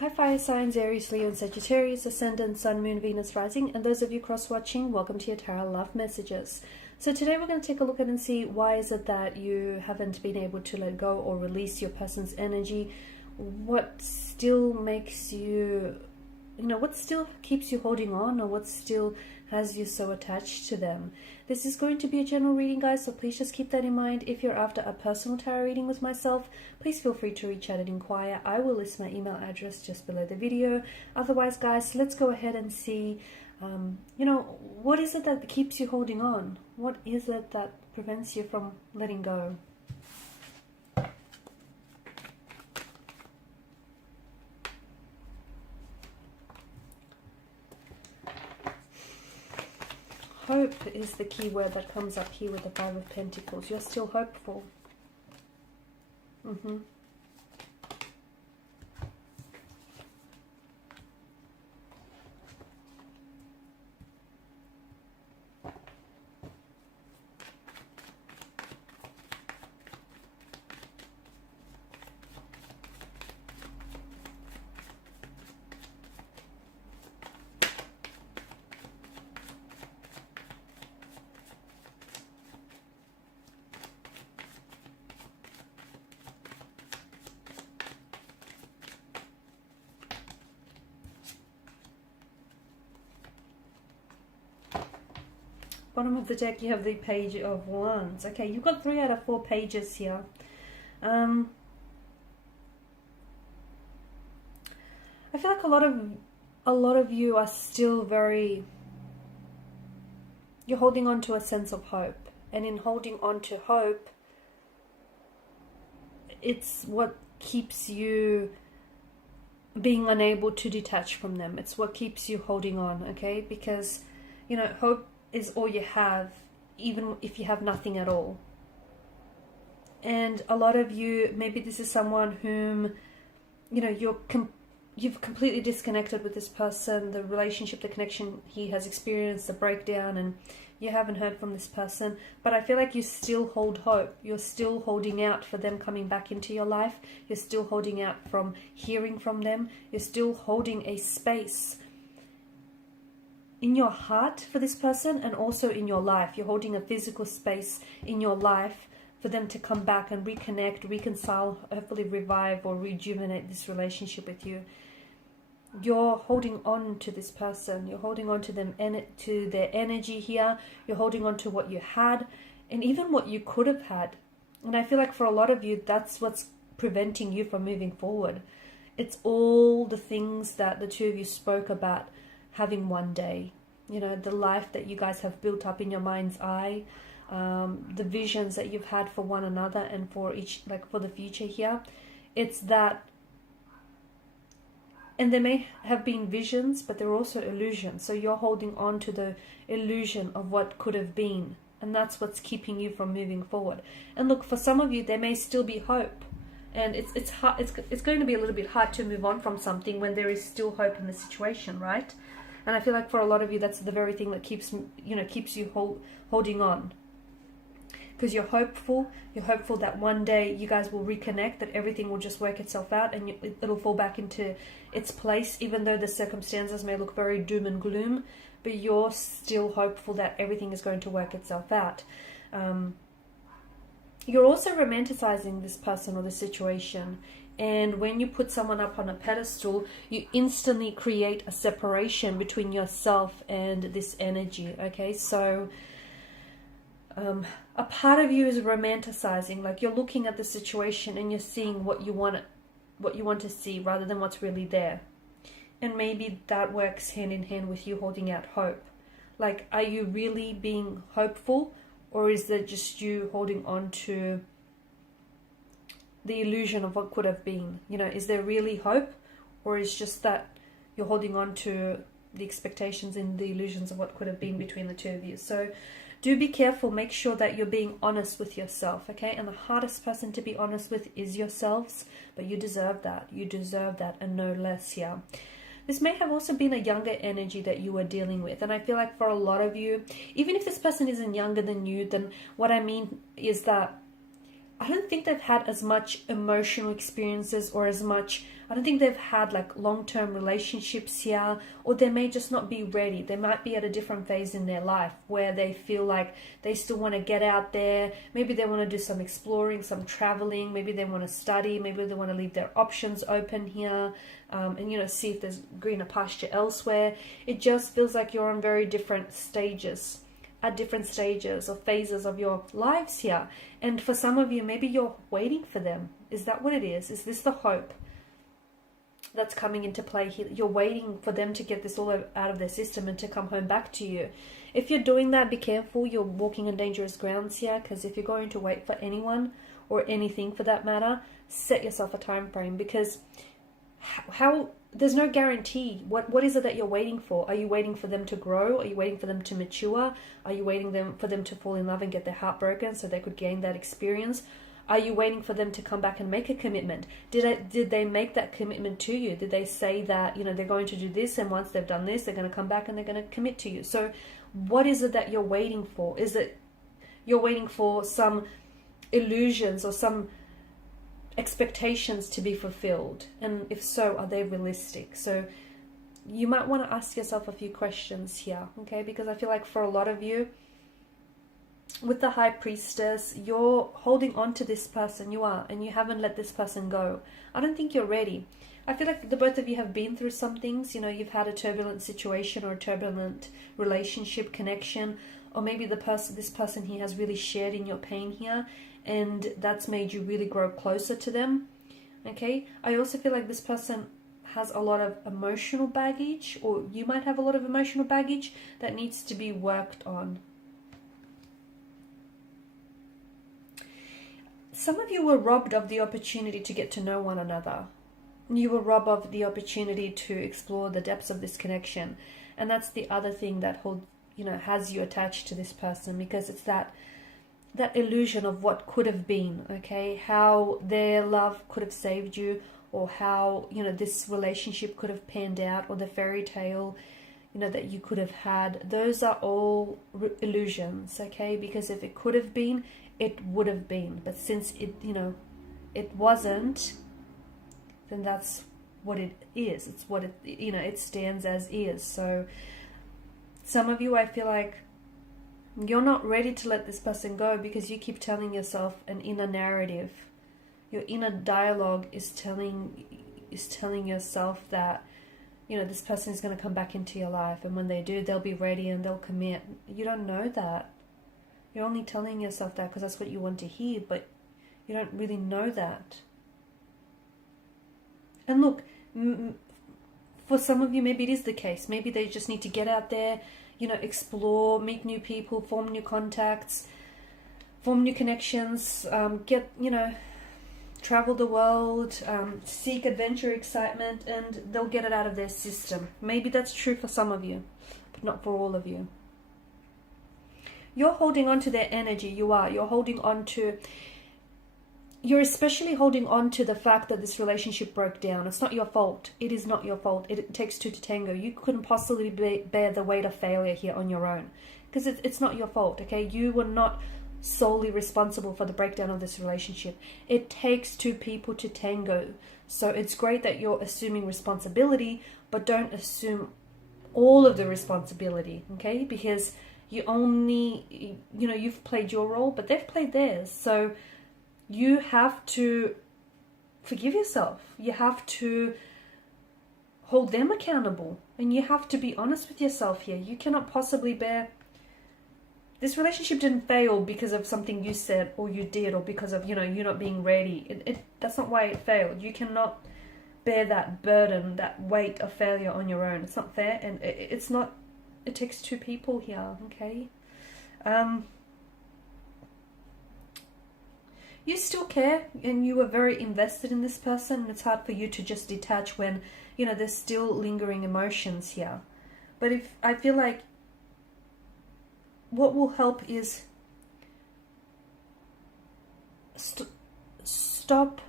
Hi fire signs, Aries, Leo and Sagittarius, Ascendant, Sun, Moon, Venus, Rising, and those of you cross-watching, welcome to your Tarot Love Messages. So today we're going to take a look at and see why is it that you haven't been able to let go or release your person's energy. What still makes you, what still keeps you holding on, or what still has you so attached to them. This is going to be a general reading, guys, so please just keep that in mind. If you're after a personal tarot reading with myself, please feel free to reach out and inquire. I will list my email address just below the video. Otherwise, guys, let's go ahead and see, what is it that keeps you holding on? What is it that prevents you from letting go? Hope is the key word that comes up here with the Five of Pentacles. You're still hopeful. Bottom of the deck, you have the Page of Wands. Okay, you've got 3 out of 4 pages here. I feel like a lot of you are still you're holding on to a sense of hope. And in holding on to hope, it's what keeps you being unable to detach from them. It's what keeps you holding on, okay? Because, hope is all you have, even if you have nothing at all. And a lot of you, maybe this is someone whom, you've completely disconnected with this person, the relationship, the connection, he has experienced a breakdown and you haven't heard from this person. But I feel like you still hold hope. You're still holding out for them coming back into your life. You're still holding out from hearing from them. You're still holding a space in your heart for this person and also in your life. You're holding a physical space in your life for them to come back and reconnect, reconcile, hopefully revive or rejuvenate this relationship with you. You're holding on to this person. You're holding on to them, to their energy here. You're holding on to what you had and even what you could have had. And I feel like for a lot of you, that's what's preventing you from moving forward. It's all the things that the two of you spoke about having one day, the life that you guys have built up in your mind's eye, the visions that you've had for one another and for each, for the future here. It's that, and there may have been visions, but there are also illusions. So you're holding on to the illusion of what could have been, and that's what's keeping you from moving forward. And look, for some of you, there may still be hope. And it's hard, it's going to be a little bit hard to move on from something when there is still hope in the situation, right? And I feel like for a lot of you, that's the very thing that keeps you holding on. Because you're hopeful that one day you guys will reconnect, that everything will just work itself out and it'll fall back into its place, even though the circumstances may look very doom and gloom, but you're still hopeful that everything is going to work itself out. You're also romanticizing this person or the situation. And when you put someone up on a pedestal, you instantly create a separation between yourself and this energy, okay? So a part of you is romanticizing, like you're looking at the situation and you're seeing what you want to see rather than what's really there. And maybe that works hand in hand with you holding out hope. Like, are you really being hopeful, or is that just you holding on to the illusion of what could have been? Is there really hope, or is just that you're holding on to the expectations and the illusions of what could have been between the two of you? So do be careful. Make sure that you're being honest with yourself, okay? And the hardest person to be honest with is yourselves, but you deserve that. You deserve that and no less here. This may have also been a younger energy that you were dealing with. And I feel like for a lot of you, even if this person isn't younger than you, then what I mean is that I don't think they've had as much emotional experiences or as much, I don't think they've had like long-term relationships here, or they may just not be ready. They might be at a different phase in their life where they feel like they still want to get out there. Maybe they want to do some exploring, some traveling. Maybe they want to study. Maybe they want to leave their options open here, and, you know, see if there's greener pasture elsewhere. It just feels like you're on very different stages, at different stages or phases of your lives here. And for some of you, maybe you're waiting for them. Is that what it is? Is this the hope that's coming into play here? You're waiting for them to get this all out of their system and to come home back to you. If you're doing that, be careful. You're walking on dangerous grounds here, because if you're going to wait for anyone or anything for that matter, set yourself a time frame, because how there's no guarantee. What is it that you're waiting for? Are you waiting for them to grow? Are you waiting for them to mature? Are you waiting for them to fall in love and get their heart broken so they could gain that experience? Are you waiting for them to come back and make a commitment? Did they make that commitment to you? Did they say that, you know, they're going to do this, and once they've done this, they're going to come back and they're going to commit to you? So what is it that you're waiting for? Is it you're waiting for some illusions or some expectations to be fulfilled? And if so, are they realistic? So you might want to ask yourself a few questions here, okay? Because I feel like for a lot of you, with the High Priestess, you're holding on to this person. You are, and you haven't let this person go. I don't think you're ready. I feel like the both of you have been through some things. You know, you've had a turbulent situation or a turbulent relationship, connection, or maybe this person here has really shared in your pain here, and that's made you really grow closer to them, okay? I also feel like this person has a lot of emotional baggage, or you might have a lot of emotional baggage that needs to be worked on. Some of you were robbed of the opportunity to get to know one another. You were robbed of the opportunity to explore the depths of this connection. And that's the other thing that has you attached to this person, because it's that illusion of what could have been, okay? How their love could have saved you, or how, you know, this relationship could have panned out, or the fairy tale, you know, that you could have had. Those are all illusions, okay? Because if it could have been, it would have been. But since it wasn't, then that's what it is. It's what it stands as is. So some of you, I feel like you're not ready to let this person go, because you keep telling yourself an inner narrative. Your inner dialogue is telling yourself that, you know, this person is going to come back into your life, and when they do, they'll be ready and they'll commit. You don't know that. You're only telling yourself that because that's what you want to hear, but you don't really know that. And look, for some of you, maybe it is the case. Maybe they just need to get out there, you know, explore, meet new people, form new contacts, form new connections, travel the world, seek adventure, excitement, and they'll get it out of their system. Maybe that's true for some of you, but not for all of you. You're holding on to their energy. You're holding on to... You're especially holding on to the fact that this relationship broke down. It's not your fault. It is not your fault. It takes two to tango. You couldn't possibly bear the weight of failure here on your own, because it's not your fault, okay? You were not solely responsible for the breakdown of this relationship. It takes two people to tango. So it's great that you're assuming responsibility, but don't assume all of the responsibility, okay? Because you've played your role, but they've played theirs. So you have to forgive yourself. You have to hold them accountable, and you have to be honest with yourself here. You cannot possibly bear... This relationship didn't fail because of something you said or you did, or because of, you not being ready. That's not why it failed. You cannot bear that burden, that weight of failure on your own. It's not fair, and it's not... It takes two people here, okay? You still care, and you are very invested in this person, and it's hard for you to just detach when, there's still lingering emotions here. But I feel like what will help is stop...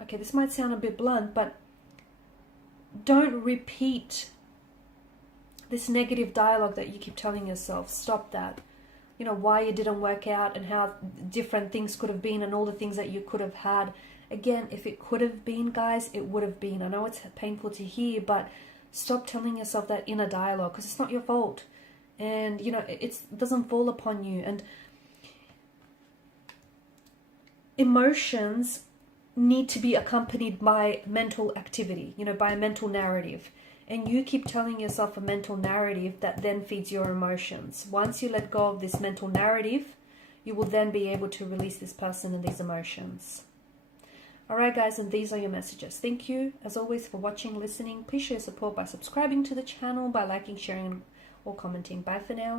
Okay, this might sound a bit blunt, but don't repeat this negative dialogue that you keep telling yourself. Stop that. you know, why it didn't work out and how different things could have been and all the things that you could have had. Again, if it could have been, guys, it would have been. I know it's painful to hear, but stop telling yourself that inner dialogue, because it's not your fault. And, you know, it doesn't fall upon you. And emotions need to be accompanied by mental activity, you know, by a mental narrative. And you keep telling yourself a mental narrative that then feeds your emotions. Once you let go of this mental narrative, you will then be able to release this person and these emotions. Alright guys, and these are your messages. Thank you, as always, for watching, listening. Please show your support by subscribing to the channel, by liking, sharing, or commenting. Bye for now.